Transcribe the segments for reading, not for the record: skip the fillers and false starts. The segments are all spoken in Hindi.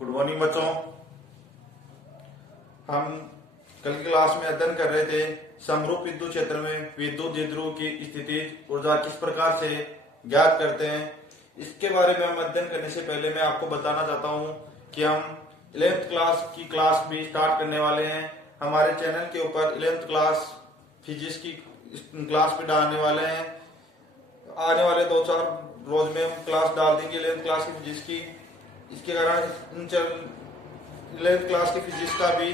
गुड मॉर्निंग बच्चों। हम कल की क्लास में अध्ययन कर रहे थे समरूप विद्युत क्षेत्र में विद्युत द्विध्रुव की स्थिति ऊर्जा किस प्रकार से ज्ञात करते हैं। इसके बारे में हम अध्ययन करने से पहले मैं आपको बताना चाहता हूं कि हम 11th क्लास की क्लास भी स्टार्ट करने वाले हैं। हमारे चैनल के ऊपर 11th क्लास फिजिक्स की क्लास भी डालने वाले हैं। आने वाले 2-4 रोज में हम क्लास डाल देंगे 11th क्लास की फिजिक्स की। इसके कारण 11th क्लास की फिजिक्स का भी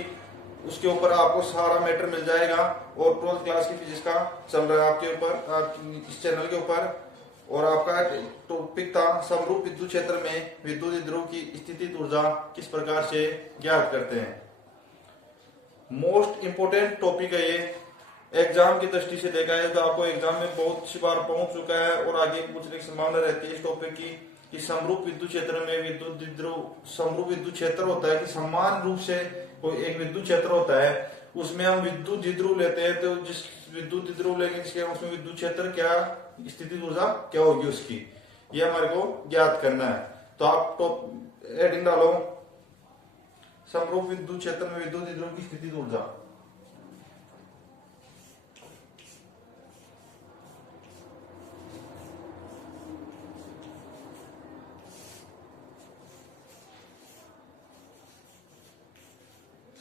उसके ऊपर आपको सारा मैटर मिल जाएगा और 12th क्लास की फिजिक्स का चल रहा है आपके ऊपर इस चैनल के ऊपर। और आपका टॉपिक था समरूप विद्युत क्षेत्र में विद्युत द्विध्रुव की स्थिति ऊर्जा किस प्रकार से ज्ञात करते हैं। मोस्ट इंपोर्टेंट टॉपिक है ये, एग्जाम की दृष्टि से देखा है तो आपको एग्जाम में बहुत सी बार पहुंच चुका है और आगे पूछने की संभावना रहती है इस टॉपिक की कि समरूप विद्युत क्षेत्र में विद्युत द्विध्रुव। समरूप विद्युत क्षेत्र होता है कि समान रूप से कोई एक विद्युत क्षेत्र होता है, उसमें हम विद्युत द्विध्रुव लेते हैं तो जिस विद्युत द्विध्रुव लेंगे जिसके उसमें विद्युत क्षेत्र क्या स्थिति ऊर्जा क्या होगी उसकी, ये हमारे को ज्ञात करना है। तो आप हेडिंग डालो समरूप विद्युत क्षेत्र में विद्युत द्विध्रुव की स्थिति ऊर्जा।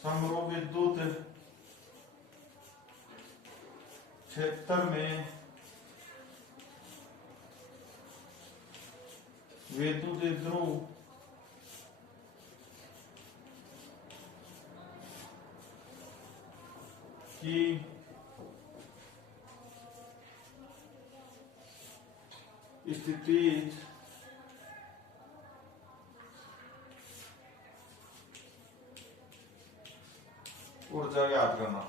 समरूप विद्युत क्षेत्र में विद्युत द्विध्रुव की स्थिति ऊर्जा ज्ञात करना।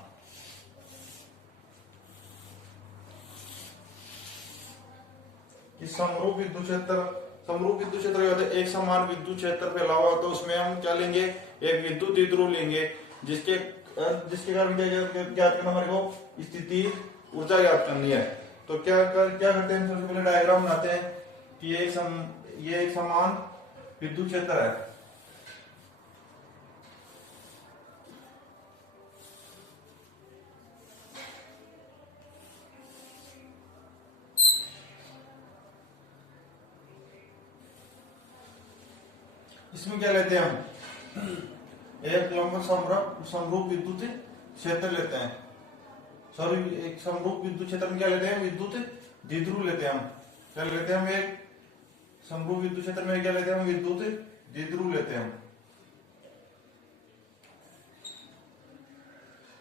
समरूप विद्युत क्षेत्र एक समान विद्युत क्षेत्र फैला हुआ तो उसमें हम क्या लेंगे, एक विद्युत द्विध्रुव लेंगे जिसके कारण क्या ज्ञात करना हमारे को स्थिति ऊर्जा ज्ञात करनी है। तो क्या करते हैं, सबसे पहले डायग्राम बनाते हैं कि ये एक समान विद्युत क्षेत्र है। इसमें क्या लेते हैं हम, एक लंब समरूप विद्युत क्षेत्र लेते हैं। सॉरी, एक समरूप विद्युत क्षेत्र में क्या लेते हैं, विद्युत द्विध्रुव लेते हैं हम। क्या लेते हैं हम, एक समरूप विद्युत क्षेत्र में क्या लेते हैं हम, विद्युत द्विध्रुव लेते हैं हम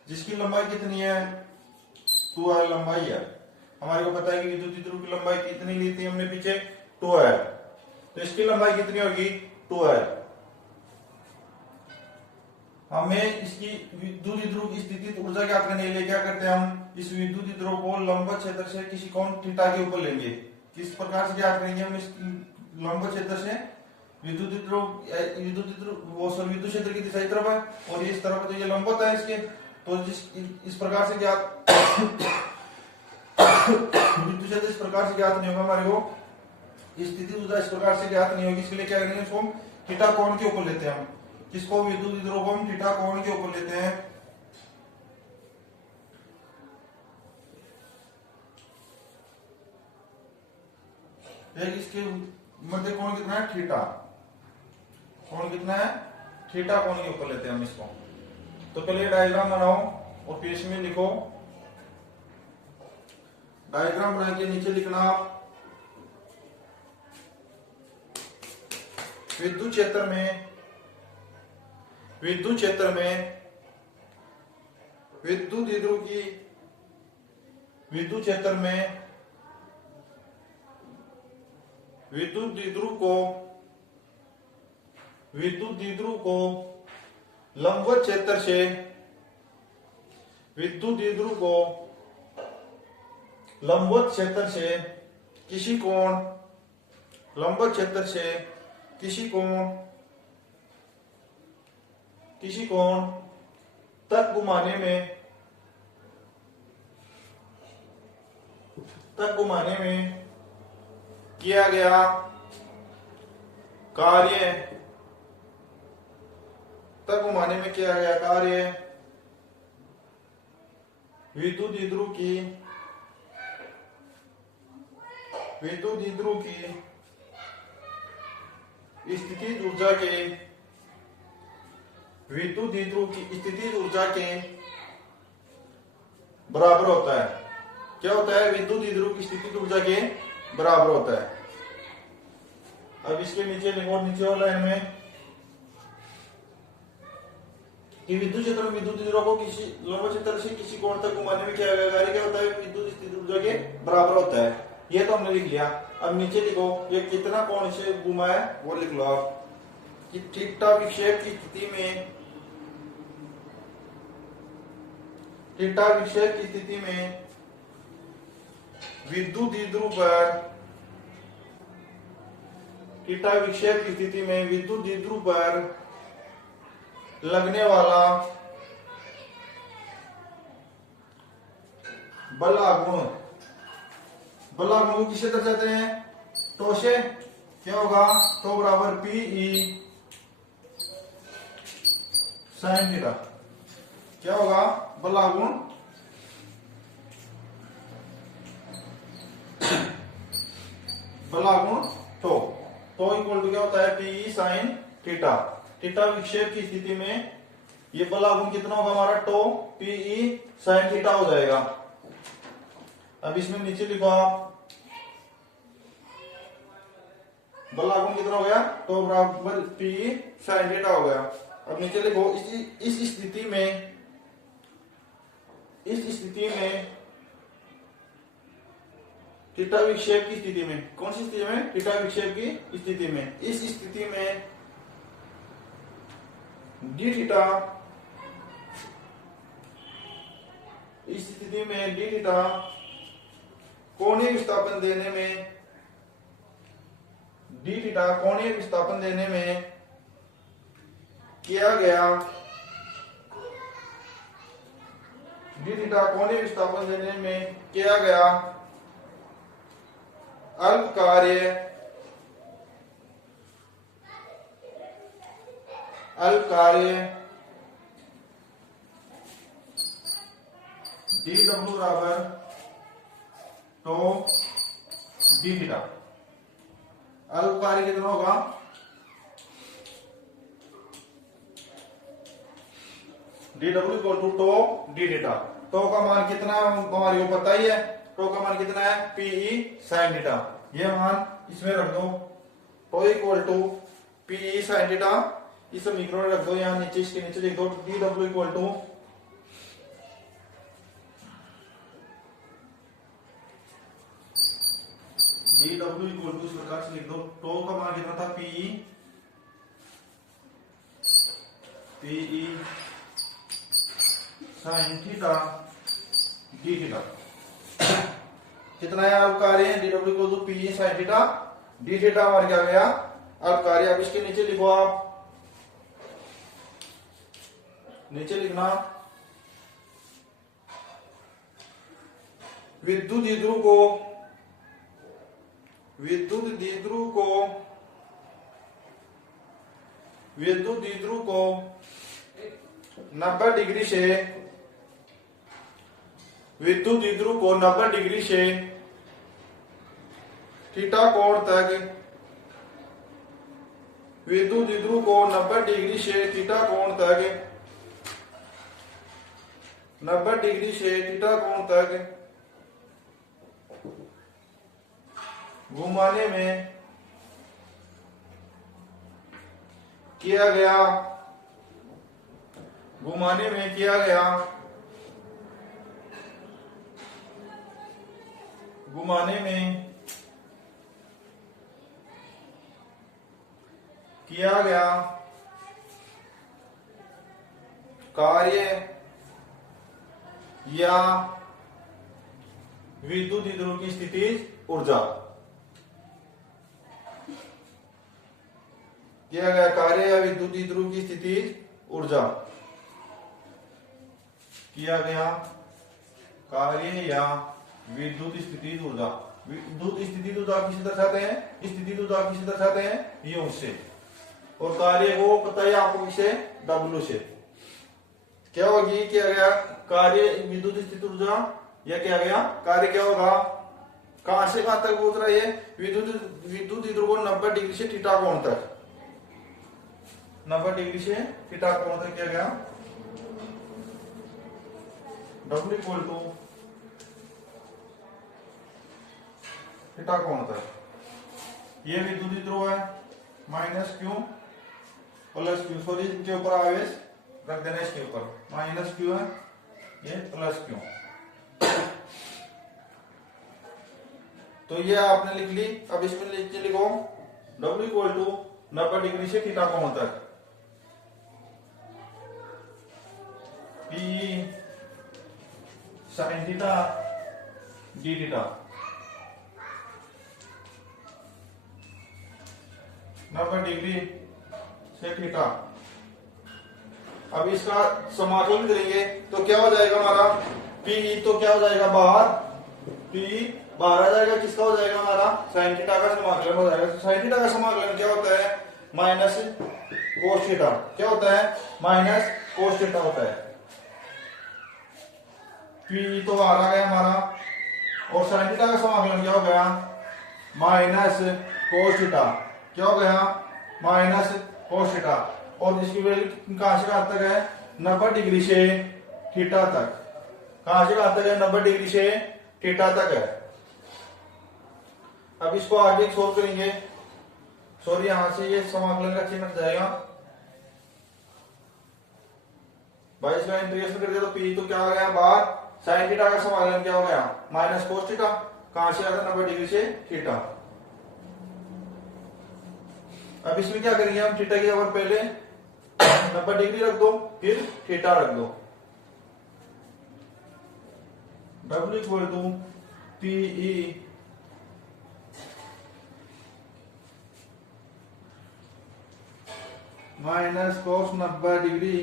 जिसकी लंबाई कितनी है, 2r लंबाई है। हमारे को पता है कि विद्युत द्विध्रुव की लंबाई कितनी ली थी हमने पीछे, 2r। तो इसकी लंबाई कितनी होगी, 2r। हमें इसकी विद्युत द्विध्रुव की स्थिति ऊर्जा ज्ञात करने के लिए क्या करते हैं, हम इस विद्युत द्विध्रुव को लंबवत क्षेत्र से किसी कोण थीटा के ऊपर लेंगे। किस प्रकार से ज्ञात करेंगे हम इस लंबवत क्षेत्र से विद्युत क्षेत्र की दिशा इस तरफ है और इस तरफ तो ये लंबवत है इसके, तो इस प्रकार से ज्ञात विद्युत क्षेत्र इस प्रकार से ज्ञात नहीं होगा हमारे को, स्थिति ऊर्जा इस प्रकार से ज्ञात नहीं होगी। इसके लिए क्या करेंगे, इसको हम थीटा कोण के ऊपर लेते हैं। हम किसको, विद्युत द्विध्रुव को हम थीटा कोण के ऊपर लेते हैं। एक इसके मध्य कोण कितना है, थीटा कोण कितना है, थीटा कोण के ऊपर लेते हैं हम इसको। तो पहले डायग्राम बनाओ और फिर इसमें लिखो, डायग्राम बना के नीचे लिखना आप विद्युत क्षेत्र में विद्युत द्विध्रुव की विद्युत क्षेत्र में विद्युत द्विध्रुव को लंबवत क्षेत्र से विद्युत द्विध्रुव को लंबवत क्षेत्र से किसी कोण लंबवत क्षेत्र से किसी कोण तक घुमाने में किया गया कार्य तक घुमाने में किया गया कार्य विद्युत द्विध्रुव की स्थितिज ऊर्जा के विद्युत द्विध्रुव की स्थितिज ऊर्जा के बराबर होता है। क्या होता है? विद्युत द्विध्रुव की स्थितिज ऊर्जा के बराबर होता है। अब इसके नीचे लिखो, नीचे वाला लाइन में कि विद्युत क्षेत्र में विद्युत द्विध्रुव को किसी लंब क्षेत्र से किसी कोण तक घुमाने में किया गया कार्य क्या होता है? विद्युत स्थितिज ऊर्जा के बराबर होता है। ये तो हमने लिख लिया। अब नीचे लिखो ये कितना कोण से घुमा है वो लिख लो आप कि थीटा विक्षेप की स्थिति में विद्युत द्विध्रुव पर लगने वाला बलागुण को किससे दर्शाते हैं? टो से। क्या होगा? टो बराबर पी ई साइन थीटा। क्या होगा? बलागुण टो इक्वल टू क्या होता है? P E sine theta. Theta विक्षेप की स्थिति में ये बलागुण कितना होगा हमारा? Tau P E sine theta हो जाएगा। अब इसमें नीचे लिखो आप बलागुण कितना हो गया? टो बराबर पी ई साइन थीटा हो गया। अब नीचे लिखो इस स्थिति में थीटा विक्षेप की स्थिति में, कौन सी स्थिति में? थीटा विक्षेप की स्थिति में, इस स्थिति में डी थीटा कोणीय विस्थापन देने में किया गया अल्प कार्य dw बराबर टो डी थीटा। अल्प कार्य कितना होगा? dw equal to tau D theta. Tau का मान कितना हमारे को पता ही है। टो का मान कितना है? P E sine theta. ये मान इसमें रख दो। Tau equal to P E sine theta इस समीकरण में रख दो। यहाँ नीचे इसके नीचे लिख दो dw इक्वल टू इस प्रकार से लिख दो। टो का मान कितना था? P E sine theta D theta. कितना है अब कार्य? dw equal to P E sine theta D theta हमारे क्या गया? अब कार्य। अब इसके नीचे लिखो आप, नीचे लिखना विद्युत द्विध्रुव को 90 डिग्री से थीटा कोण तक घुमाने में किया गया कार्य या विद्युत द्विध्रुव की स्थितिज ऊर्जा। किया गया कार्य या विद्युत द्विध्रुव की स्थितिज ऊर्जा। किया गया कार्य या विद्युत स्थितिज ऊर्जा। विद्युत स्थितिज ऊर्जा किसे दर्शाते हैं? ये उससे और कार्य को पता है आपको किसे, W से। क्या होगी, क्या गया कार्य विद्युत स्थित ऊर्जा, यह क्या गया कार्य क्या होगा, कहां से कहां तक पहुंच रहा है, विद्युत ध्रुव को 90 डिग्री से थीटा कोण तक, 90 डिग्री से थीटा कोण तक क्या गया, W इक्वल टू थीटा कोण तक। ये विद्युत ध्रुव है, minus Q plus Q, sorry इनके ऊपर आवेश रख देना, इसके ऊपर माइनस क्यू है, ये प्लस क्यू। तो ये आपने लिख ली। अब इसमें लिखो W इक्वल टू 90 डिग्री से थीटा कोण तक, P sign theta D theta, 90 degree से थीटा। अब इसका समाकलन करेंगे तो क्या हो जाएगा हमारा, P तो क्या हो जाएगा बाहर, P बाहर आ जाएगा, किसका हो जाएगा हमारा साइन थीटा का समाकलन हो जाएगा। तो साइन थीटा का समाकलन क्या होता है, माइनस कोस थीटा, क्या होता है माइनस कोस थीटा होता है। P तो बाहर आ गया हमारा, और साइन थीटा का समाकलन क्या हो गया, माइनस कोस थीटा, क्या हो गया माइनस कोस थीटा। और इसकी वैल्यू कहां से कहां तक है, 90 डिग्री से थीटा तक, कहां से कहां तक है, 90 डिग्री से थीटा तक है। अब इसको आगे सोल्व करेंगे, सॉरी यहां से ये समाकलन का चिन्ह हट जाएगा, 22 का इंटीग्रेशन कर दिया तो P तो क्या हो गया बाहर, साइन थीटा का समाकलन क्या हो गया माइनस कोस थीटा, कहां से आता है 90 डिग्री से थीटा। अब इसमें क्या करेंगे हम, थीटा की जगह पहले 90 डिग्री रख दो, फिर थीटा रख दो। W equal to PE minus cos 90 degree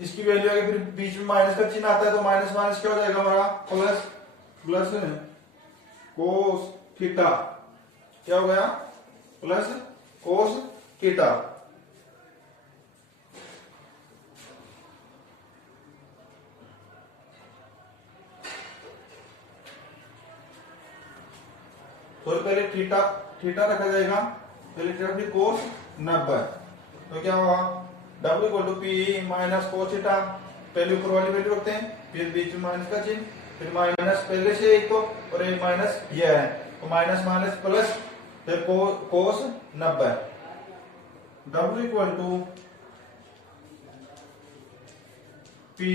इसकी वैल्यू आगे फिर बीच में माइनस का चिन्ह आता है तो माइनस माइनस क्या हो जाएगा हमारा प्लस, प्लस कोस थीटा, क्या हो गया प्लस कोस थीटा। तो पहले थीटा थीटा रखा जाएगा, पहले थीटा फिर कोस 90, तो क्या होगा W equal to P minus cos theta, पहले ऊपर वाली वैल्यू रखते हैं, फिर बीच में माइनस का चिन्ह, फिर माइनस पहले से एक तो और एक माइनस ये है, तो माइनस माइनस प्लस, फिर cos 90। W equal to P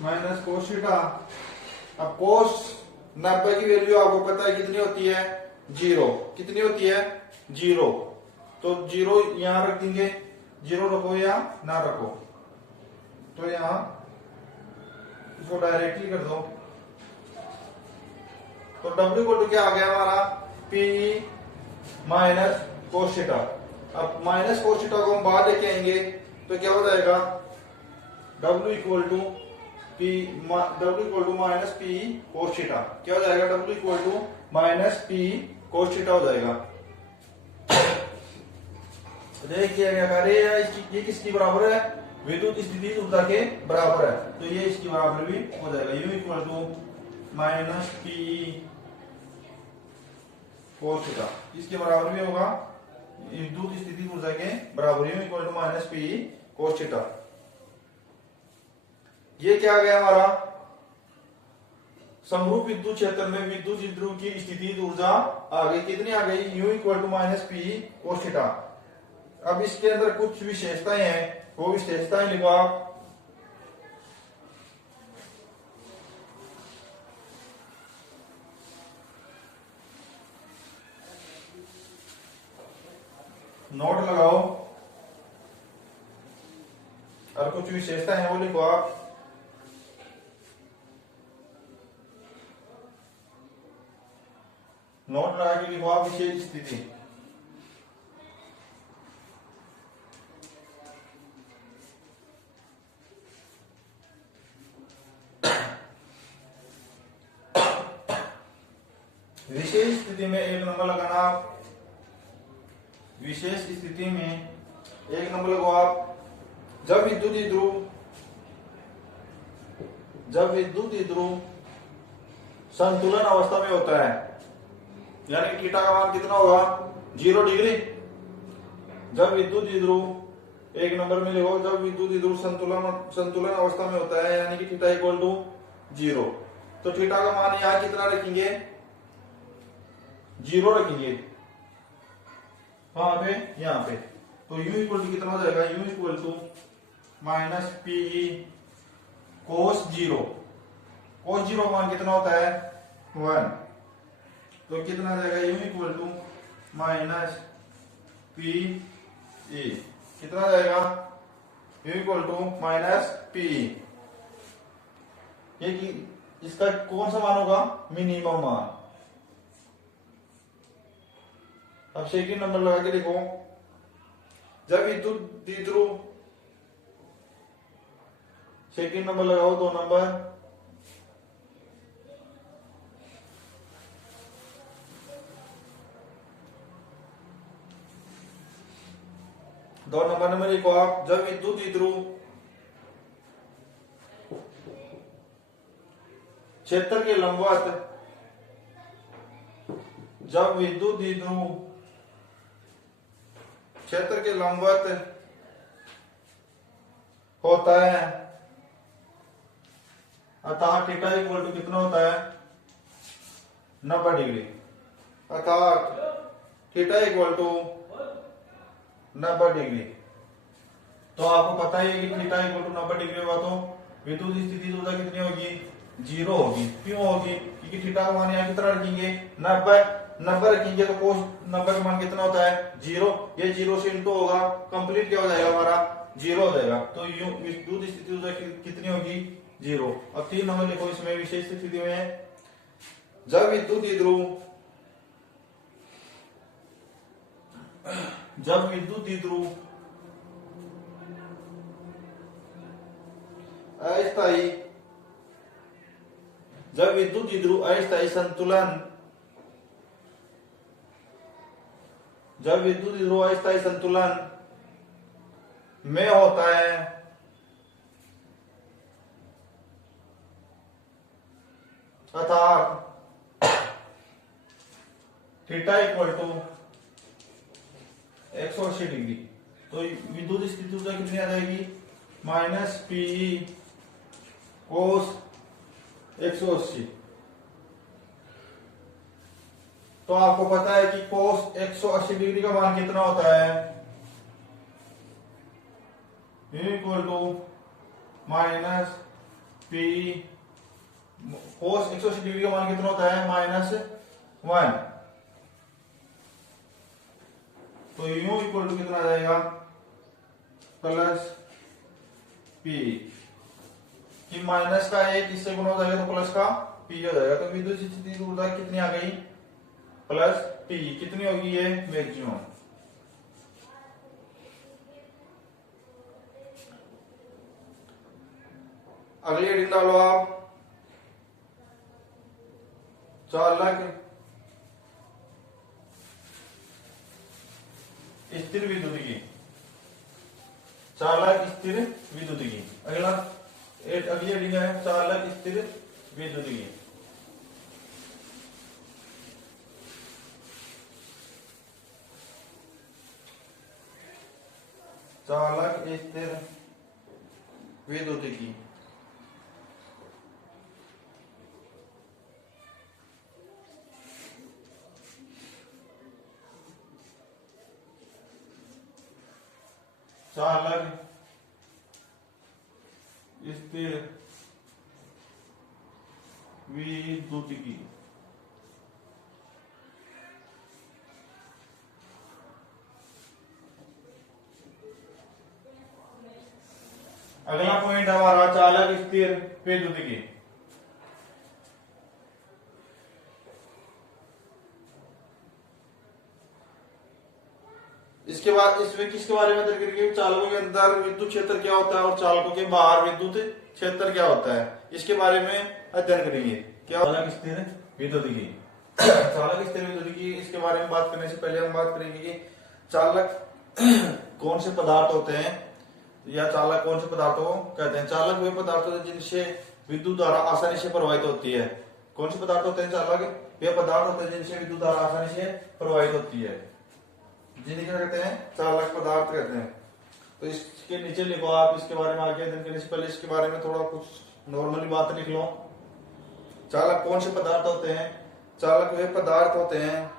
minus cos theta. अब कोस 90 की वैल्यू आपको पता है कितनी होती है, 0, कितनी होती है 0, तो 0 यहां रख देंगे, 0 रखो या ना रखो, तो यहां इसको डायरेक्टली कर दो, तो W को तो क्या आ गया हमारा P माइनस कोस थीटा। अब माइनस कोस थीटा को हम बाहर लेके आएंगे तो क्या हो जाएगा W equal to minus P cos theta, क्या हो जाएगा W equal to minus P cos theta हो जाएगा। देखिए क्या कार्य ये किसकी बराबर है, विद्युत स्थिति ऊर्जा के बराबर है, तो ये इसकी बराबर भी हो जाएगा, U equal to minus P cos theta, इसके बराबर भी होगा विद्युत स्थिति ऊर्जा के बराबर, U equal to minus P cos theta. ये क्या आ गया हमारा, समरूप विद्युत क्षेत्र में विद्युत ध्रुव की स्थिति ऊर्जा आ गई, कितनी आ गई, U equal to minus P cos theta. अब इसके अंदर कुछ विशेषताएं हैं, वो विशेषताएं लिखो आप, नोट लगाओ, और कुछ विशेषताएं हैं वो लिखो आप। नोट लगा के लिखो आप, विशेष स्थिति, विशेष स्थिति में एक नंबर लगाना। विशेष स्थिति में एक नंबर लगाओ आप। जब विद्युत ध्रुव संतुलन अवस्था में होता है, यानी थीटा का मान कितना होगा 0 डिग्री। जब विद्युत ध्रुव एक नंबर में लिखो, जब विद्युत ध्रुव संतुलन अवस्था में होता है यानी कि थीटा इक्वल टू 0, तो थीटा का मान यहाँ कितना रखेंगे 0 रखेंगे। कहां पे यहाँ पे। तो u इक्वल टू कितना हो जाएगा, u equal to minus p E cos 0। Cos 0 मान कितना होता है 1, तो कितना जाएगा u equal to minus P E, कितना जाएगा u equal to minus P. ये कि इसका कौन सा मान होगा मिनिमम मान। अब सेकंड नंबर लगा के देखो। जब विद्युत द्विध्रुव, सेकंड नंबर लगाओ 2 नंबर। दो नंबर में लिखो आप। जब विद्युत द्विध्रुव क्षेत्र के लंबवत, जब विद्युत द्विध्रुव क्षेत्र के लंबवत होता है अतः थीटा इक्वल टू कितना होता है 90 डिग्री। अर्थात थीटा इक्वल टू 90 डिग्री। तो आपको पता है कि थीटा इक्वल टू 90 डिग्री होगा तो विद्युत स्थिति ऊर्जा कितनी होगी 0 होगी। क्यों होगी, क्योंकि थीटा का मान यहाँ कितना रखेंगे 90 रखेंगे, तो कोस 90 का मान कितना होता है 0। ये 0 से इंटू होगा, कंप्लीट क्या हो जाएगा हमारा 0 हो जाएगा। तो विद्युत स्थिति ऊर्जा कितनी होगी 0। अब 3 नंबर लिखो इसमें। विशेष स्थिति में जब विद्युत द्विध्रुव अस्थायी, जब विद्युत द्विध्रुव अस्थायी संतुलन, जब विद्युत द्विध्रुव अस्थायी संतुलन में होता है अर्थात थीटा इक्वल टू 180 डिग्री, तो विद्युत स्थिति ऊर्जा कितनी आ जाएगी माइनस पीई कोस 180। तो आपको पता है कि कोस 180 डिग्री का मान कितना होता है equal to minus P. Cos 180 degree का मान कितना होता है -1। तो यू इक्वल टू कितना आ जाएगा प्लस पी, कि माइनस का 1 इससे गुना हो जाएगा तो प्लस का पी हो जाएगा। तो विद्युत स्थिति ऊर्जा कितनी आ गई प्लस पी। कितनी होगी ये मैक्सिमम। अगली हेडिंग डालो आप। चालक स्थिर विद्युतिकी, चालक स्थिर विद्युतिकी। अगली हेडिंग है चालक स्थिर विद्युतिकी। चालक स्थिर विद्युतिकी। चालक स्थिर विद्युतिकी। अगला पॉइंट हमारा चालक स्थिर विद्युतिकी। इसके बाद इसमें किसके बारे में करेंगे, चालकों के अंदर विद्युत क्षेत्र क्या होता है और चालकों के बाहर विद्युत क्षेत्र क्या होता है, इसके बारे में अध्ययन करेंगे। क्या चालक स्थिर विद्युतिकी। चालक स्थिर विद्युत की इसके बारे में बात करने से पहले हम बात करेंगे कि चालक कौन से पदार्थ होते हैं या चालक कौन से पदार्थों को कहते हैं। चालक वे पदार्थ होते हैं जिनसे विद्युत धारा आसानी से प्रवाहित होती है। कौन से पदार्थ होते हैं चालक? वे पदार्थ होते हैं जिनसे विद्युत धारा आसानी से प्रवाहित होती है, जिन्हें क्या कहते हैं? चालक पदार्थ कहते हैं। तो इसके नीचे लिखो आप, इसके बारे में आगे अध्ययन करने से पहले इसके बारे में थोड़ा कुछ नॉर्मली बात लिख लो। चालक कौन से पदार्थ होते हैं? चालक वे पदार्थ होते हैं,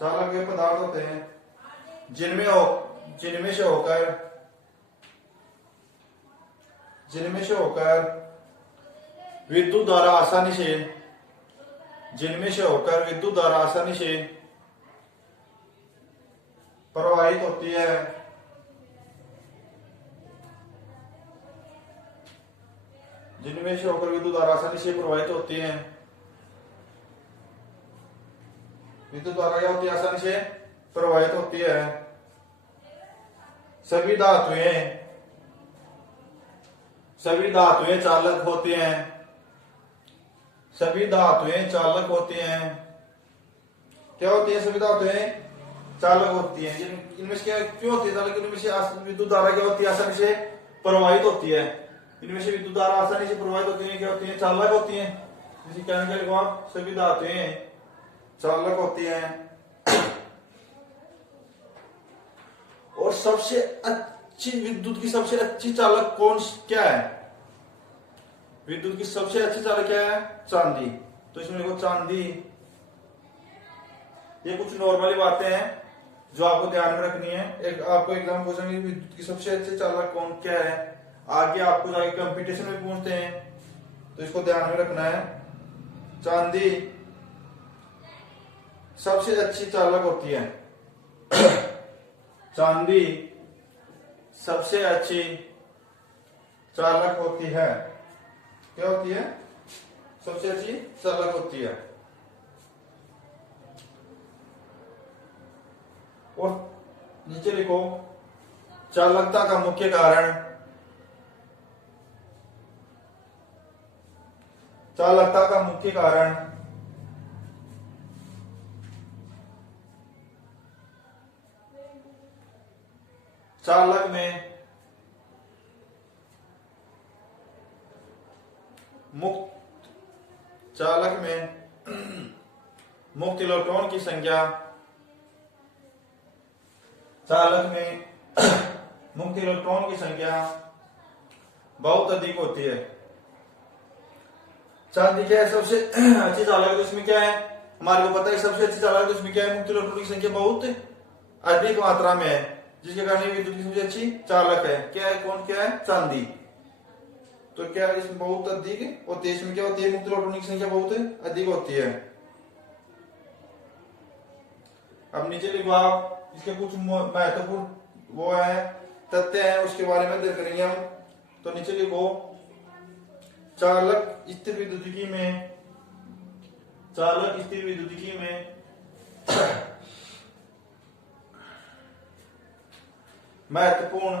चालक वे पदार्थ होते हैं जिनमें से होकर विद्युत धारा आसानी से प्रवाहित होती है। जिनमें से होकर विद्युत धारा आसानी से प्रवाहित होती है। विद्युत धारा क्या होती है? आसानी से प्रवाहित होती है। सभी धातुएं चालक होती हैं। सभी धातुएं चालक होती हैं। क्या होती है? सभी धातुएं चालक होती हैं। इनमें से क्या क्यों होती है चालक? इनमें से विद्युत धारा क्या होती है? आसानी से प्रवाहित होती है। इनमें से विद्युत धारा आसानी से प्रवाहित होती है, क्या होती है? चालक होती है। जैसे क्या लिखो आप, सभी धातुएं चालक होती हैं। और सबसे अच्छी विद्युत की सबसे अच्छी चालक क्या है? विद्युत की सबसे अच्छी चालक क्या है? चांदी। तो इसमें लिखो चांदी। ये कुछ नॉर्मली बातें हैं जो आपको ध्यान में रखनी है। एक आपको एग्जाम पूछेंगे विद्युत की सबसे अच्छे चालक क्या है, आगे आपको जाके कंपटीशन में पूछते हैं, तो इसको ध्यान में रखना है। चांदी सबसे अच्छी चालक होती है। चांदी सबसे अच्छी चालक होती है। क्या होती है? सबसे अच्छी चालक होती है। और नीचे लिखो चालकता का मुख्य कारण। चालकता का मुख्य कारण चालक में मुक्त इलेक्ट्रॉन की संख्या, चालक में मुक्त इलेक्ट्रॉन की संख्या बहुत अधिक होती है। चांदी क्या है? सबसे अच्छी चालक है। तो इसमें क्या है? हमारे को पता है सबसे अच्छी चालक है, तो इसमें क्या है? मुक्त इलेक्ट्रॉन की संख्या बहुत अधिक मात्रा में है, जिसके कारण विद्युत की सबसे अच्छी चालक है। क्या है? क्या है? चांदी। तो क्या इसमें बहुत अधिक होती है। इसमें क्या होती है? मुक्त इलेक्ट्रॉन की संख्या बहुत अधिक होती है। अब नीचे लिखो आप, इसके कुछ महत्वपूर्ण वो है तथ्य है, उसके बारे में देख करेंगे हम। तो नीचे लिखो चालक स्थिर विद्युतिकी में महत्वपूर्ण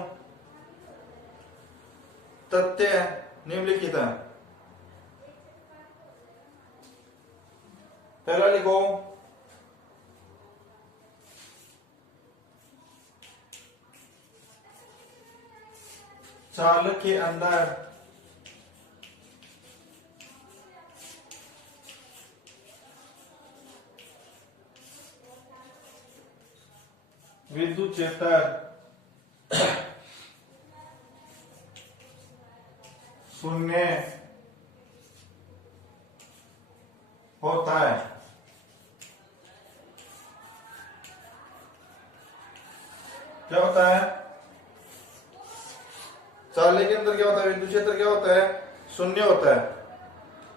तथ्य निम्नलिखित है। पहला लिखो चालक के अंदर विद्युत क्षेत्र शून्य होता है। क्या होता है? चालक के अंदर क्या होता है? विद्युत क्षेत्र क्या होता है? शून्य होता है।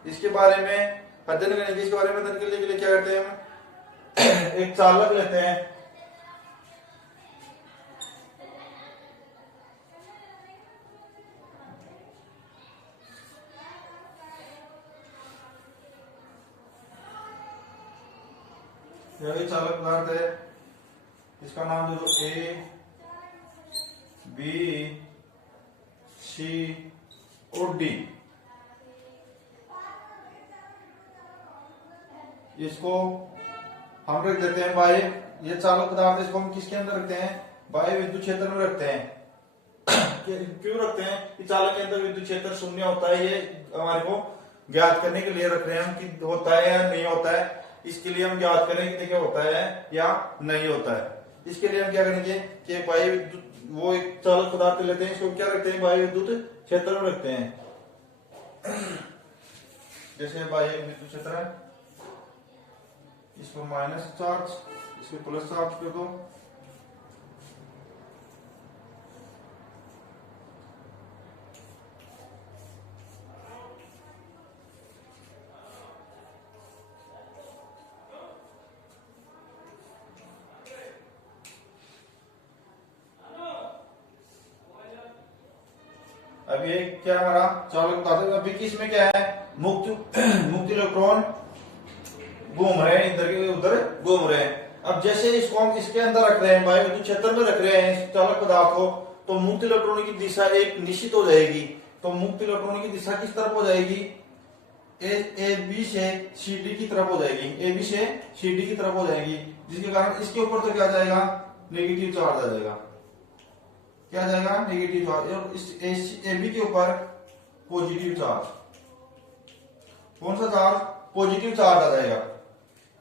इसके बारे में अध्ययन करने के, इसके बारे में अध्ययन करने के लिए क्या करते हैं? हम एक चालक लेते हैं, यही चालक पदार्थ है, इसका नाम दे दो ए बी सी और डी। इसको हम रख देते हैं बाह्य, ये चालक पदार्थ इसको हम किसके अंदर रखते हैं, बाह्य विद्युत क्षेत्र में रखते हैं। क्यों रखते हैं कि चालक के अंदर विद्युत क्षेत्र शून्य होता है, ये हमारे को ज्ञात करने के लिए रख रहे हैं हम कि होता है या नहीं होता है। इसके लिए हम ज्ञात करें कि देखिए होता है या नहीं होता है। इसके लिए हम क्या करेंगे कि बाह्य विद्युत, वो एक चालक पदार्थ लेते हैं, इसको क्या रखते हैं, बाह्य विद्युत क्षेत्र में रखते हैं। जैसे बाह्य विद्युत क्षेत्र है, इसको माइनस चार्ज, इसको प्लस चार्ज कर दो। अब ये क्या हमारा चालक पदार्थ है। अभी इसमें क्या है, मुक्त मुक्त इलेक्ट्रॉन घूम रहे हैं, इधर के उधर घूम रहे हैं। अब जैसे इसको हम इसके अंदर रख रहे हैं, बाह्य विद्युत क्षेत्र में रख रहे हैं इस चालक पदार्थ को, तो मुक्त इलेक्ट्रॉनों की दिशा एक निश्चित हो जाएगी। तो मुक्त इलेक्ट्रॉनों की दिशा किस तरफ हो जाएगी, ए बी से सी डी की तरफ हो जाएगी, ए बी से सी डी की तरफ हो जाएगी, जिसके कारण इसके ऊपर तो क्या जाएगा, नेगेटिव चार्ज आ जाएगा। क्या जाएगा, नेगेटिव चार्ज। और इस ए बी के ऊपर पॉजिटिव चार्ज, कौन सा चार्ज, पॉजिटिव चार्ज आ जाएगा।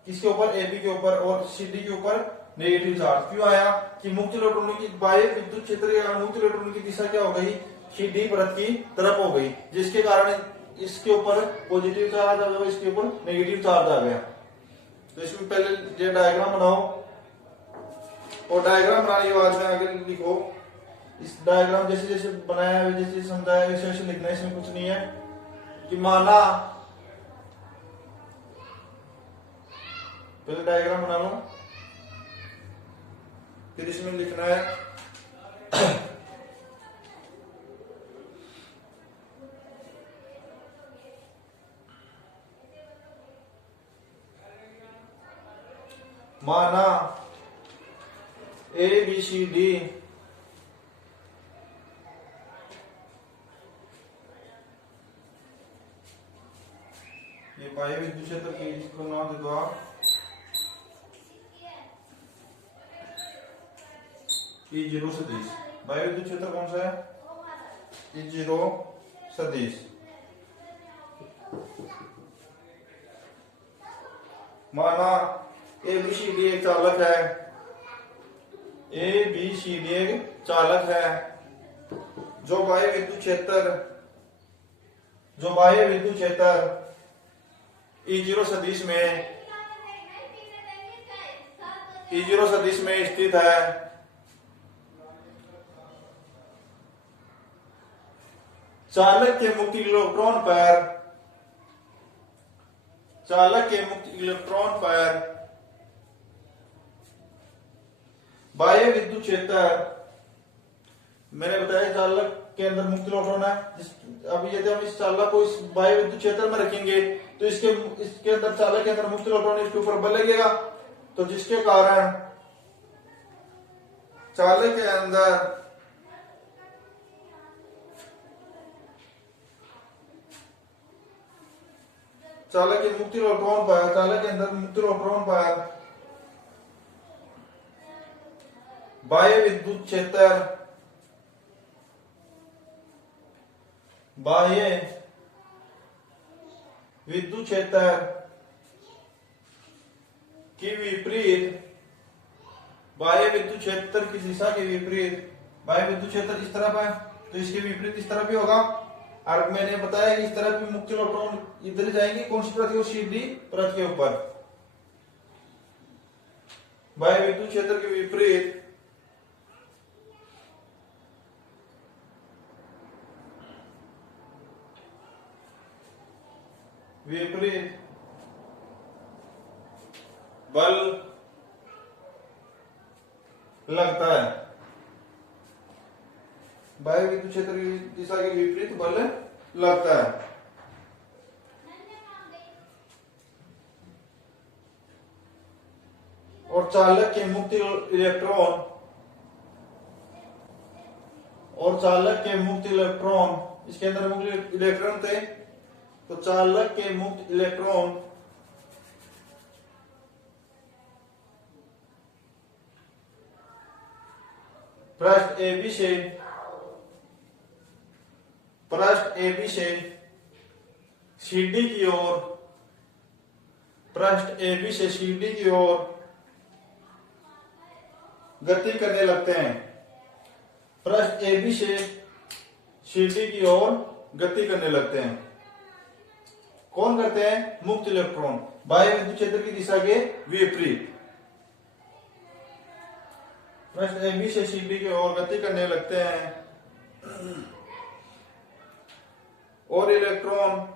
किसके ऊपर, ए बी के ऊपर, और सी डी के ऊपर नेगेटिव चार्ज। क्यों आया कि मुक्त इलेक्ट्रॉनों की बाह्य विद्युत क्षेत्र या मुक्त इलेक्ट्रॉनों की दिशा क्या हो गई, सी डी परत की तरफ हो गई, जिसके कारण इसके ऊपर पॉजिटिव चार्ज आ गया, इसके ऊपर नेगेटिव चार्ज आ गया। तो इसमें पहले ये डायग्राम बनाओ, और डायग्राम बनाने के बाद में आगे लिखो। इस डायग्राम जैसे जैसे बनाया है, जैसे समझाया वैसे वैसे लिखना है, इसमें कुछ नहीं है। कि माना, पहले डायग्राम बना लो, फिर इसमें लिखना है माना ए बी सी डी ये बाह्य विद्युत क्षेत्र की, इसको नाम दे दो आप E0 सदिश। बाह्य विद्युत क्षेत्र कौन सा है, E0 सदिश। माना ए बी सी डी एक चालक है, ए बी सी डी एक चालक है, जो बाह्य विद्युत क्षेत्र E0 सदिश में स्थित है। चालक के मुक्त इलेक्ट्रॉन पर बाह्य विद्युत क्षेत्र, मैंने बताया चालक के अंदर मुक्त इलेक्ट्रॉन है। अब यदि हम इस चालक को इस बाह्य विद्युत क्षेत्र में रखेंगे तो इसके अंदर, चालक के अंदर मुक्त इलेक्ट्रॉन इसके ऊपर बल लगेगा, तो जिसके कारण चालक के अंदर चालक के मुक्त इलेक्ट्रॉन पर, चालक के अंदर मुक्त इलेक्ट्रॉन पर बाह्य विद्युत क्षेत्र की विपरीत, बाह्य विद्युत क्षेत्र की दिशा के विपरीत, बाह्य विद्युत क्षेत्र इस तरफ है तो इसके विपरीत इस तरफ भी होगा। और मैंने बताया कि इस तरफ भी मुक्त इलेक्ट्रॉन इधर जाएंगे, कौन सी परत, सी डी परत के ऊपर। बाह्य विद्युत क्षेत्र के विपरीत बल लगता है। बाह्य विद्युत क्षेत्र की दिशा के विपरीत बल लगता है। और चालक के मुक्त इलेक्ट्रॉन, इसके अंदर मुक्त इलेक्ट्रॉन थे, तो चालक के मुक्त इलेक्ट्रॉन पृष्ठ AB से CD की ओर, पृष्ठ AB से CD की ओर गति करने लगते हैं। पृष्ठ AB से CD की ओर गति करने लगते हैं। कौन करते हैं? मुक्त इलेक्ट्रॉन, बाह्य विद्युत क्षेत्र की दिशा के विपरीत। पृष्ठ AB से CD की ओर गति करने लगते हैं और इलेक्ट्रॉन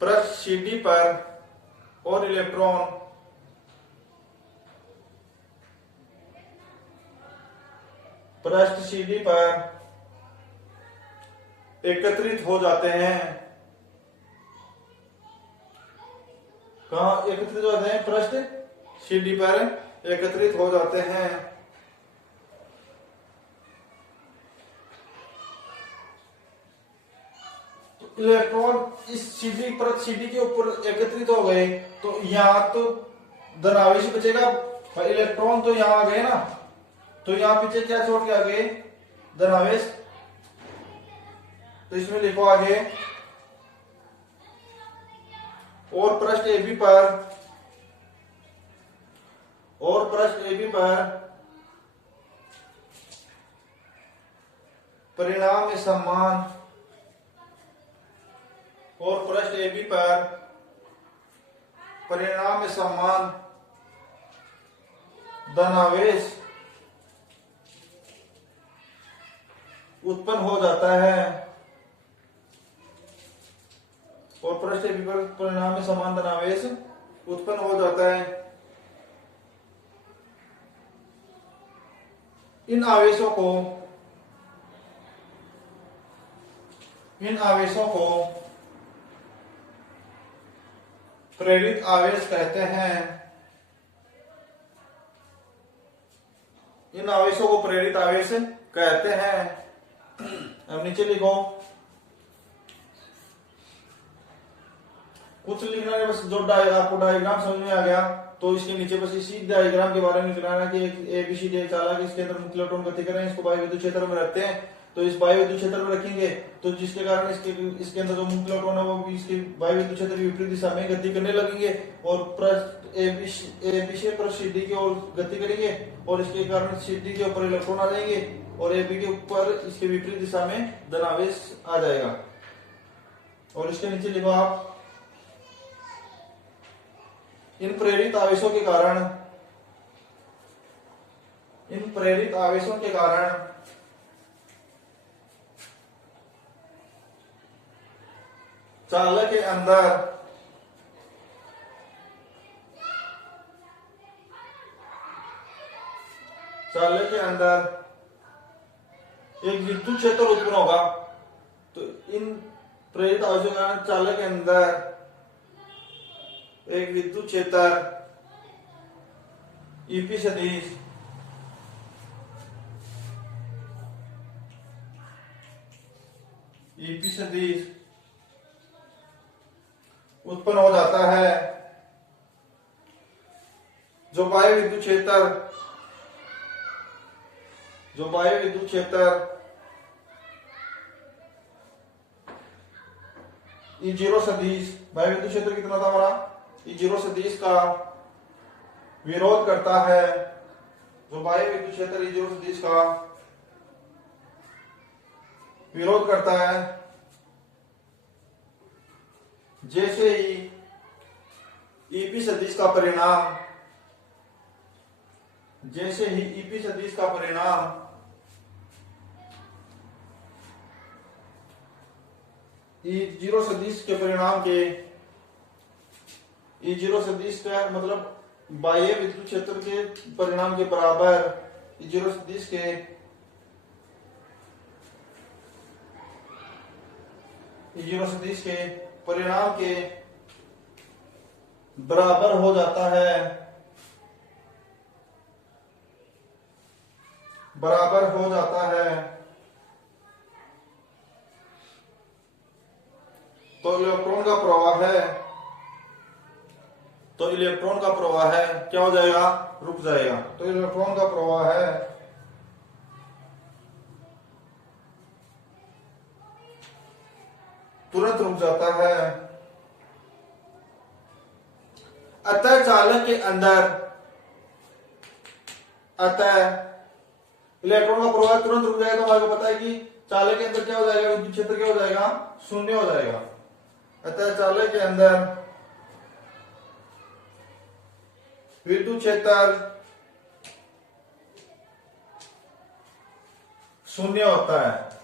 पृष्ठ CD पर पृष्ठ CD पर एकत्रित हो जाते हैं। कहाँ एकत्रित हो जाते हैं? पृष्ठ CD पर एकत्रित हो जाते हैं। इलेक्ट्रॉन इस पृष्ठ CD के ऊपर एकत्रित हो गए तो यहाँ तो धनावेश बचेगा। इलेक्ट्रॉन तो यहाँ आ गए ना, तो यहाँ पीछे क्या छोड़ के आ गए? धनावेश। तो इसमें लिखो आगे, और पृष्ठ AB पर परिणाम में समान, और पृष्ठ AB पर परिणाम में समान धनावेश उत्पन्न हो जाता है, और पृष्ठ AB पर परिणाम में समान धनावेश उत्पन्न हो जाता है। इन आवेशों को प्रेरित आवेश कहते हैं। इन आवेशों को प्रेरित आवेश कहते हैं। अब नीचे लिखो, कुछ लिखना है बस, जो आपको डायग्राम समझ में आ गया तो इसके नीचे बस इसी डायग्राम के बारे में लिखना है कि एक एबीसीडी एक चालक, इसके अंदर मुक्त इलेक्ट्रॉन गति कर रहे हैं, इसको बाह्य विद्युत क्षेत्र में रखते हैं। तो इस बाह्य विद्युत क्षेत्र में रखेंगे तो जिसके कारण इसके अंदर जो मुक्त इलेक्ट्रॉन है वो भी इसके बाह्य विद्युत क्षेत्र की विपरीत दिशा में गति करने लगेंगे और पृष्ठ एबी से पृष्ठ CD की ओर गति करेंगे और इसके कारण CD के ऊपर इलेक्ट्रॉन आ जाएंगे और AB के ऊपर इसके विपरीत दिशा में धनावेश आ जाएगा। और इसके नीचे लिखो आप, इन प्रेरित आवेशों के कारण चालक के अंदर एक विद्युत क्षेत्र उत्पन्न होगा। तो इन प्रेरित आवेशों के कारण चालक के अंदर एक विद्युत क्षेत्र ईपी सदिश उत्पन्न हो जाता है, जो बाह्य विद्युत क्षेत्र E0 सदिश, बाह्य विद्युत क्षेत्र कितना था हमारा? E0 सदिश का विरोध करता है, जो बाह्य विद्युत क्षेत्र E0 सदिश का विरोध करता है। जैसे ही ईपी सदिश का परिणाम E0 सदिश के परिणाम के E0 सदिश का मतलब बाह्य विद्युत क्षेत्र के परिणाम के बराबर E0 सदिश के परिणाम के बराबर हो जाता है। तो इलेक्ट्रॉन का प्रवाह है तो इलेक्ट्रॉन का प्रवाह है क्या हो जाएगा, रुक जाएगा। तो इलेक्ट्रॉन का प्रवाह है तुरंत रुक जाता है। अतः चालक के अंदर, अतः इलेक्ट्रॉन का प्रवाह तुरंत रुक जाएगा, तो हमारे को पता है कि चालक के अंदर क्या हो जाएगा, विद्युत क्षेत्र क्या हो जाएगा, शून्य हो जाएगा। अतः चालक के अंदर विद्युत क्षेत्र शून्य होता है।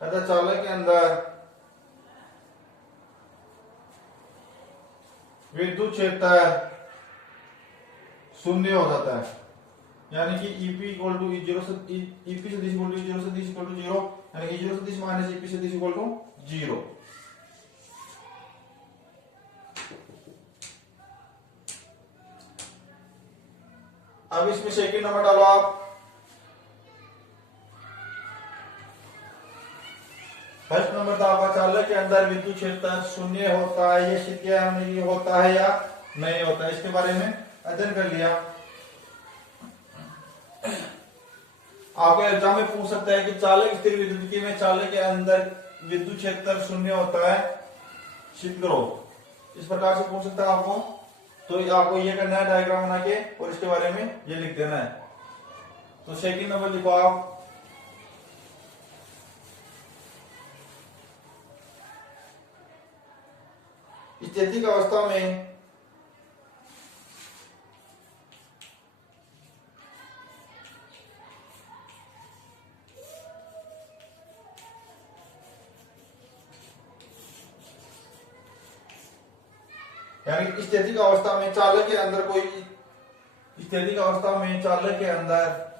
अतः चालक के अंदर विद्युत क्षेत्र शून्य हो जाता है, यानी कि ईपी इक्वल टू जीरो से ईपी सदिश इक्वल टू जीरो सदिश इक्वल टू जीरो, यानी कि जीरो सदिश माइनस ईपी सदिश इक्वल टू जीरो। अब इसमें सेकंड नंबर डालो आप। फर्स्ट नंबर था आपका चालक के अंदर विद्युत क्षेत्र शून्य होता है, ये सिद्ध किया हमने, ये होता है या नहीं होता है, इसके बारे में अध्ययन कर लिया। आपको एग्जाम में पूछ सकता है कि चालक स्थिर विद्युत में चालक के अंदर विद्युत क्षेत्र शून्य होता है, सिद्ध करो। इस प्रकार से पूछ सकता है आपको। तो आपको ये करना है डायग्राम बना के और इसके बारे में ये लिख देना है। तो सेकंड नंबर लिखो आप। स्थितिक अवस्था में यानी स्थितिक अवस्था में चालक के अंदर कोई स्थितिक अवस्था में चालक के अंदर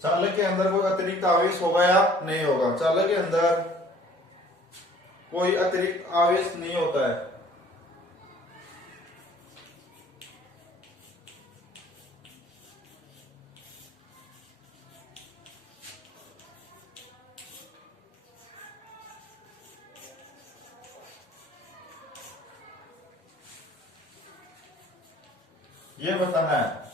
चालक के अंदर कोई अतिरिक्त आवेश होगा या नहीं होगा। चालक के अंदर कोई अतिरिक्त आवेश नहीं होता है। ये बताना है।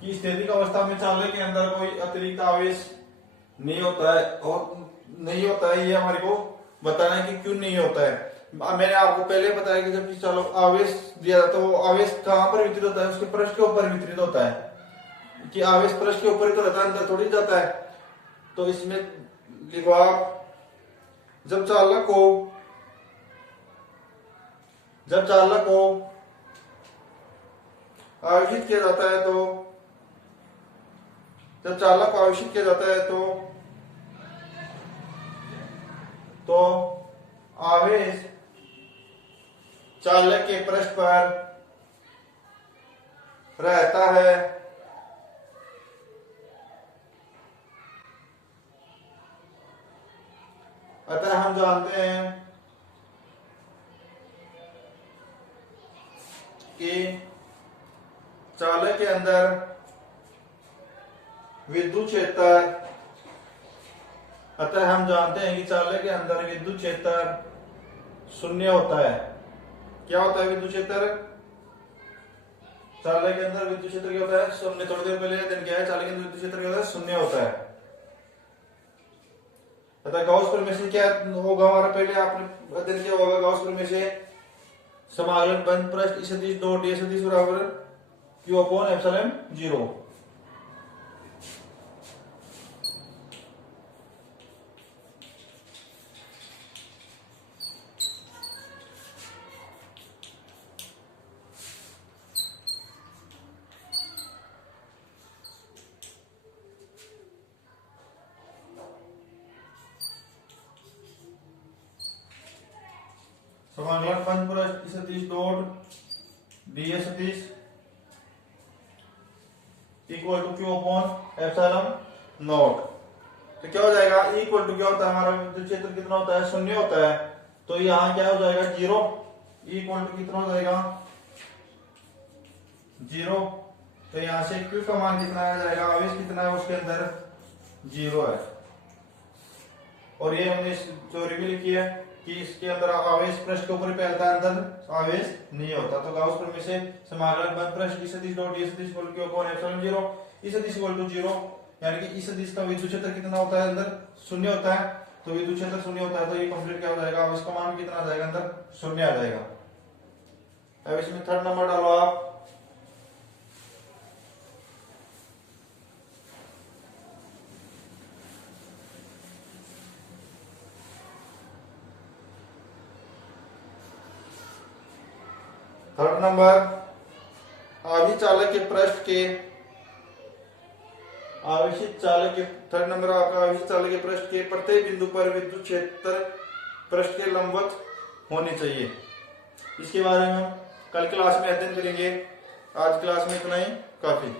कि स्थितिक अवस्था में चालक के अंदर कोई अतिरिक्त आवेश नहीं होता है, और नहीं होता है ये हमारे को बताना है कि क्यों नहीं होता है। मैंने आपको पहले बताया कि जब चालक आवेश दिया जाता है, वो आवेश कहां पर वितरित होता है, उसके पृष्ठ के ऊपर वितरित होता है। कि आवेश पृष्ठ के ऊपर ही तो रहता है, अंदर थोड़ी जाता है। तो इसमें लिखो आप, जब चालक को आवेशित किया जाता है, तो जब चालक को आवेशित किया जाता है तो आवेश चालक के पृष्ठ पर रहता है। अतः हम जानते हैं कि चालक के अंदर विद्युत क्षेत्र, अतः हम जानते हैं कि चालक के अंदर विद्युत क्षेत्र शून्य होता है। क्या होता है विद्युत क्षेत्र? चालक के अंदर विद्युत क्षेत्र क्या होता है? शून्य। थोड़ी देर पहले अध्ययन किया है, चालक के अंदर विद्युत क्षेत्र क्या होता है? शून्य होता है। अतः गाउस प्रमेय क्या होगा हमारा? पहले आपने अध्ययन किया होगा गाउस प्रमेय, समाकलन बंद पृष्ठ ई सदिश डॉट डी सदिश बराबर क्यू अपॉन एप्सिलॉन 0। समाकलन बंद पृष्ठ ई सदिश डॉट डी सदिश equal to Q upon epsilon naught. तो क्या हो जाएगा, इक्वल टू क्या होता है, हमारा विद्युत क्षेत्र कितना होता है, शून्य होता है। तो यहाँ क्या हो जाएगा, जीरो। इक्वल टू कितना हो जाएगा, जीरो। तो यहाँ से क्यू का मान कितना आ जाएगा, आवेश कितना है उसके अंदर, जीरो है। और ये हमने थ्योरी भी लिखी है कि इसके अंदर आवेश पृष्ठ के ऊपर फैलता है, अंदर आवेश नहीं होता। तो गाउस प्रमेय से समाकलन बंद पृष्ठ ई सदिश डॉट डी सदिश equal to upon epsilon zero, E सदिश इक्वल टू जीरो, यानी कि ई सदिश का विद्युत क्षेत्र कितना होता है, अंदर शून्य होता है। तो विद्युत क्षेत्र शून्य होता है, तो ये कंप्लीट क्या हो जाएगा, आवेश का मान कितना आ जाएगा, अंदर शून्य आ जाएगा। अब इसमें थर्ड नंबर डालो आप। थर्ड नंबर, आवेशित चालक के पृष्ठ के आवेशित चालक के थर्ड नंबर आपका आवेशित चालक के पृष्ठ के प्रत्येक बिंदु पर विद्युत क्षेत्र पृष्ठ के लंबवत होने चाहिए। इसके बारे में हम कल क्लास में अध्ययन करेंगे। आज क्लास में इतना ही काफी।